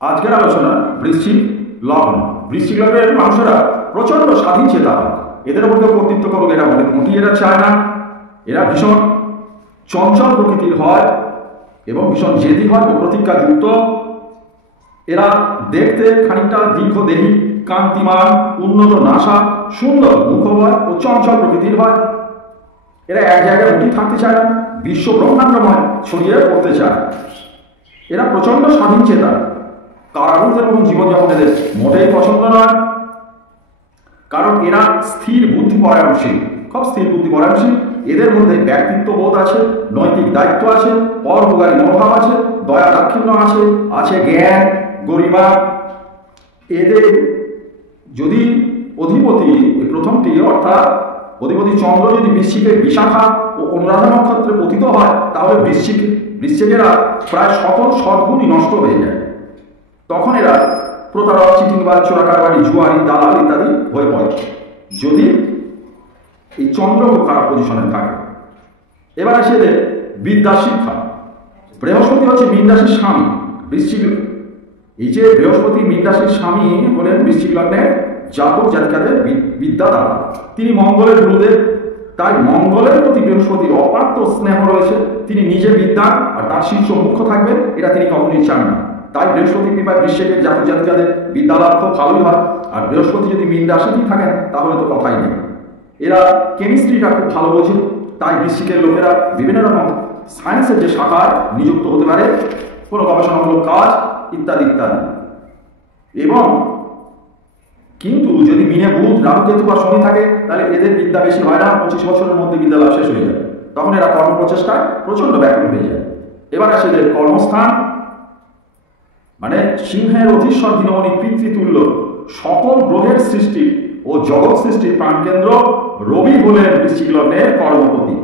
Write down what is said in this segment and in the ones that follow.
আজকের আলোচনা বৃশ্চিক লগ্ন। বৃশ্চিক লগ্নের মানুষেরা প্রচন্ড স্বাধীন চেতা, এদের উপর কেউ কর্তৃত্ব করবে এরা মোটেই এরা চায় না। এরা ভীষণ চঞ্চল প্রকৃতির হয় এবং ভীষণ জেদি হয় ও প্রতিজ্ঞাযুক্ত। এরা দেখতে খানিকটা দীর্ঘদেহী, কান্তিমান, উন্নত নাসা, সুন্দর মুখবয় ও চঞ্চল প্রকৃতির হয়। এরা এক জায়গায় মোটেই থাকতে চায় না, বিশ্ব ব্রহ্মাণ্ডময় ছড়িয়ে পড়তে চায়। এরা প্রচন্ড স্বাধীন চেতা, কারারূপের এবং জীবনযাপন এদের মোটেই পছন্দ নয়, কারণ এরা স্থির বুদ্ধি পরায়ণশীল, খুব স্থির বুদ্ধি পরায়ণশীল। এদের মধ্যে ব্যক্তিত্ব বোধ আছে, নৈতিক দায়িত্ব আছে, পরোপকারী মনোভাব আছে, দয়া দাক্ষিণ্য আছে, আছে জ্ঞান গরিমা। এদের যদি অধিপতি প্রথমটি অর্থাৎ অধিপতি চন্দ্র যদি বৃশ্চিকের বিশাখা ও অনুরাধা নক্ষত্রে পতিত হয়, তাহলে বৃশ্চিকেরা প্রায় সকল সদ্গুণই নষ্ট হয়ে যায়। তখন এরা প্রতারক, চিটিংবাজ, চোরাকারবারি, জুয়ারি, দালাল ইত্যাদি হয়ে পড়ে, যদি এই চন্দ্র খুব খারাপ পজিশনে থাকে। এবার আসে এদের বিদ্যা শিক্ষা। বৃহস্পতি হচ্ছে মীন রাশির স্বামী। বৃশ্চিক এই যে বৃহস্পতি মীন রাশির স্বামী হলেন বৃশ্চিক লগ্নের জাতক জাতিকাদের বিদ্যাদাতা। তিনি মঙ্গলের গুরুদেব, তাই মঙ্গলের প্রতি বৃহস্পতির অপার্থ স্নেহ রয়েছে। তিনি নিজে বিদ্যান আর তার শিষ্য মুখ্য থাকবে, এটা তিনি কখনোই চান না। তাই বৃহস্পতি কৃপায় বৃশ্চিকের জাতক জাতিকাদের বিদ্যালাভ খুব ভালোই হয়। আর বৃহস্পতি যদি মীন রাশিতেই থাকেন তাহলে তো কথাই নেই। এরা কেমিস্ট্রিটা খুব ভালো বোঝে, তাই বৃশ্চিকের লোকেরা বিভিন্ন রকম সায়েন্সের যে শাখায় নিযুক্ত হতে পারে, কোনো গবেষণামূলক কাজ ইত্যাদি ইত্যাদি। এবং কিন্তু যদি মিনে বুধ, রাহু, কেতু বা শনি থাকে, তাহলে এদের বিদ্যা বেশি হয় না, 25 বছরের মধ্যে বিদ্যালাভ শেষ হয়ে যায়। তখন এরা কর্মপ্রচেষ্টায় প্রচন্ড ব্যাকুল হয়ে যায়। এবার আসে এদের কর্মস্থান, মানে সিংহের অধীশ্বর দিনমণি পিতৃতুল্য, সকল গ্রহের সৃষ্টি ও জগৎ সৃষ্টির প্রাণকেন্দ্র রবি হলেন বৃশ্চিক লগ্নের কর্মপতি।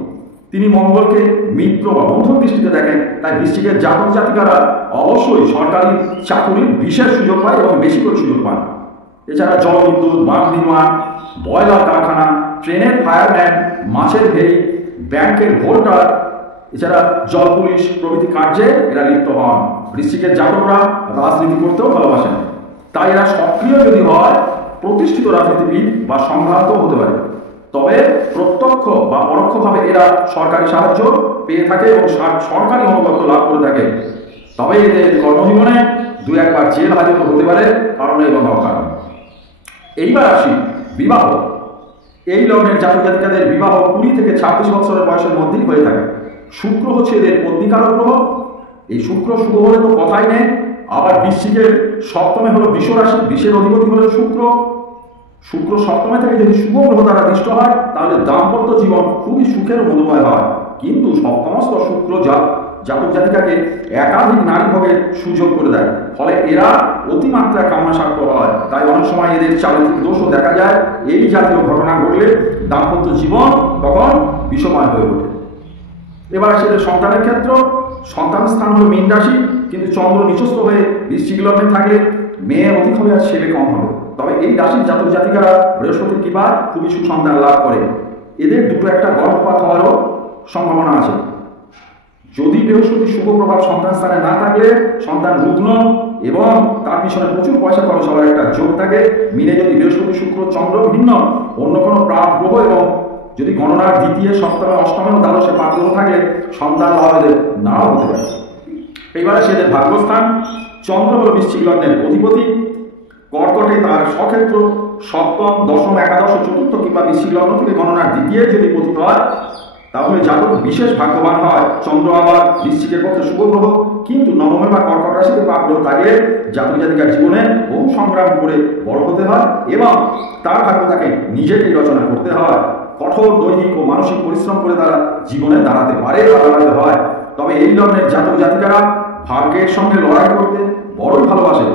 তিনি মঙ্গলকে মিত্র বা বন্ধুর দৃষ্টিতে দেখেন, তাই বৃশ্চিকের জাতক জাতিকারা অবশ্যই সরকারি চাকুরির বিশেষ সুযোগ পায় এবং বেশি করে সুযোগ পান। এছাড়া জলবিদ্যুৎ, বাঁধ নির্মাণ, বয়লার কারখানা, ট্রেনের ফায়ারম্যান, মাছের ভেড়ি, ব্যাংকের ভোল্টার, এছাড়া জল পুলিশ প্রভৃতি কার্যে এরা লিপ্ত হন। বৃশ্চিকের জাতকরা রাজনীতি করতেও ভালোবাসেন, তাই এরা সক্রিয় যদি হয় প্রতিষ্ঠিত রাজনীতিবিদ বা সম্ভ্রান্ত হতে পারে। তবে প্রত্যক্ষ বা পরোক্ষভাবে এরা সরকারি সাহায্য পেয়ে থাকে এবং সরকারি অনুগত্য লাভ করে থাকে। তবে এদের কর্মজীবনে দু একবার জেল হাজত হতে পারে কারণে এবং অকারণে। এইবার আসি বিবাহ। এই লগ্নের জাতক জাতিকাদের বিবাহ 20 থেকে 26 বছরের বয়সের মধ্যেই হয়ে থাকে। শুক্র হচ্ছে এদের পত্নীকারক গ্রহ। এই শুক্র শুভ হলে তো কথাই নেই। আবার বৃশ্চিকের সপ্তমে হলো বৃষ রাশি, বৃষের অধিপতি হলেন শুক্র। শুক্র সপ্তমে থেকে যদি শুভ গ্রহ দ্বারা দৃষ্ট হয়, তাহলে দাম্পত্য জীবন খুবই সুখের মধুময় হয়। কিন্তু সপ্তমস্ত শুক্র জাতক জাতিকাকে একাধিক নারী ভোগের সুযোগ করে দেয়, ফলে এরা অতিমাত্রা কামনাসক্ত হয়। তাই অনেক সময় এদের চারিত্রিক দোষও দেখা যায়। এই জাতীয় ঘটনা ঘটলে দাম্পত্য জীবন তখন বিষময় হয়ে ওঠে। এবার আসে এদের সন্তানের ক্ষেত্র। সন্তান স্থান হলো মীন রাশি, কিন্তু চন্দ্র নিচস্থ হয়ে বৃশ্চিক লগ্নে থাকলে মেয়ে অধিক হবে আর ছেলে কম হবে। তবে এই রাশির জাতক জাতিকারা বৃহস্পতির কৃপায় খুবই সুসন্তান লাভ করে। এদের দুটো একটা গর্ভপাত হওয়ারও সম্ভাবনা আছে। যদি বৃহস্পতির শুভ প্রভাব সন্তান স্থানে না থাকলে সন্তান রুগ্ন এবং তার পিছনে প্রচুর পয়সা খরচ হওয়ার একটা যোগ থাকে। মিনে যদি বৃহস্পতি, শুক্র, চন্দ্র ভিন্ন অন্য কোনো প্রাপ গ্রহ এবং যদি গণনার দ্বিতীয়, সপ্তমে, অষ্টমে ও দ্বাদশে প্রাপ গ্রহ থাকে, সন্তান লাভ এদের নাও হতে পারে। এইবারে সেদের ভাগ্যস্থান। চন্দ্র হল বৃশ্চিক লগ্নের অধিপতি। কর্কটে তার স্বক্ষেত্র, সপ্তম, দশম, একাদশ ও চতুর্থ কিংবা বৃশ্চিক লগ্ন থেকে গণনার দ্বিতীয় যদি পতিত হয়, তাহলে জাতক বিশেষ ভাগ্যবান হয়। চন্দ্র আবার বৃশ্চিকের পক্ষে শুভ গ্রহ, কিন্তু নবমে বা কর্কট রাশিতে পাপ গ্রহ থাকলে জাতক জাতিকার জীবনে বহু সংগ্রাম করে বড় হতে হয় এবং তার ভাগ্য তাকে নিজেকেই রচনা করতে হয়। কঠোর দৈহিক ও মানসিক পরিশ্রম করে তারা জীবনে দাঁড়াতে পারে বা দাঁড়াতে হয়। তবে এই লগ্নের জাতক জাতিকারা ভাগ্যের সঙ্গে লড়াই করতে বড়ই ভালোবাসে।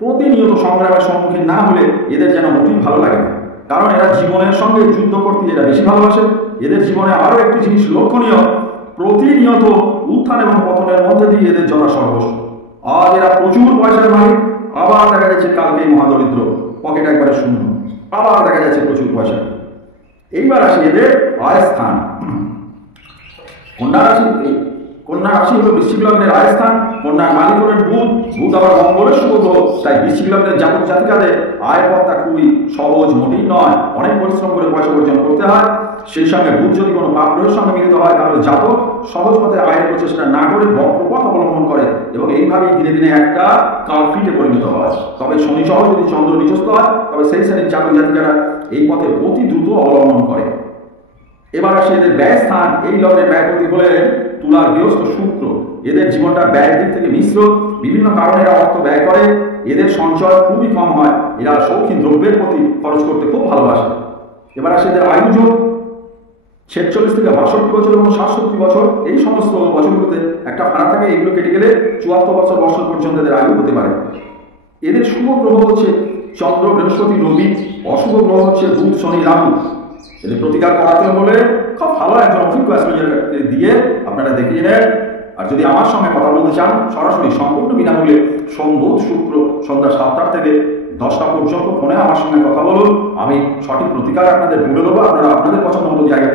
প্রতিনিয়ত সংগ্রামের সম্মুখীন না হলে এদের যেন মোটেই ভালো লাগে না, কারণ এরা জীবনের সঙ্গে যুদ্ধ করতে এরা বেশি ভালোবাসে। এদের জীবনে আরও একটি জিনিস লক্ষণীয়, প্রতিনিয়ত উত্থান এবং পতনের মধ্যে দিয়ে এদের জড়া সর্বস্ব। আজ এরা প্রচুর পয়সার মালিক, আবার দেখা যাচ্ছে কালকেই মহাদরিদ্র, পকেট একবারে শূন্য, আবার দেখা যাচ্ছে প্রচুর পয়সা। এইবার আসি এদের আয় স্থান। কন্যা রাশি কন্যা রাশি হলো বৃশ্চিক লগ্নের রাজস্থান, কন্যার মালিক হলেন বুধ, বুধ আবার মঙ্গলের শুভ গ্রহ। তাই বৃশ্চিক লগ্নের জাতক জাতিকাদের আয় পথটা খুবই সহজ মোটেই নয়, অনেক পরিশ্রম করে পয়সা উপার্জন করতে হয়। সেই সঙ্গে বুধ যদি কোনো পাপ গ্রহের সঙ্গে মিলিত হয় তাহলে জাতক সহজ পথে আয়ের প্রচেষ্টা না করে বক্রপথ অবলম্বন করে এবং এইভাবেই দিনে দিনে একটা কালপিটে পরিণত হয়। তবে শনি সহ যদি চন্দ্র নিচস্থ হয় তবে সেই শ্রেণীর জাতক জাতিকারা এই পথে অতি দ্রুত অবলম্বন করে। এবার আসে এদের ব্যয় স্থান। এই লগ্নের ব্যয়পতি হলেন তুলার গৃহস্থ শুক্র। এদের জীবনটা ব্যয়ের দিক থেকে মিশ্র, বিভিন্ন কারণে এরা অর্থ ব্যয় করে, এদের সঞ্চয় খুবই কম হয়, এরা শৌখিন দ্রব্যের প্রতি খরচ করতে খুব ভালোবাসে। এবার আসে এদের আয়ুযোগ 46 থেকে 62 বছর এবং 67 বছর, এই সমস্ত বছরগুলোতে একটা ফাড়া থাকে, এগুলো কেটে গেলে 74 বছর পর্যন্ত এদের আয়ু হতে পারে। এদের শুভ গ্রহ হচ্ছে চন্দ্র, বৃহস্পতি, রবি, অশুভ গ্রহ হচ্ছে বুধ, শনি, রাহু। এদের প্রতিকার করাতে হলে খুব ভালো একজন অভিজ্ঞ অ্যাস্ট্রোলজারকে দিয়ে আপনারা দেখিয়ে নেন। আর যদি আমার সঙ্গে কথা বলতে চান সরাসরি সম্পূর্ণ বিনামূল্যে সোম, বুধ, শুক্র সন্ধ্যা 7টা থেকে 10টা পর্যন্ত ফোনে আমার সঙ্গে কথা বলুন, আমি সঠিক প্রতিকার আপনাদের বলে দেবো। আপনারা আপনাদের পছন্দ মতো জায়গায়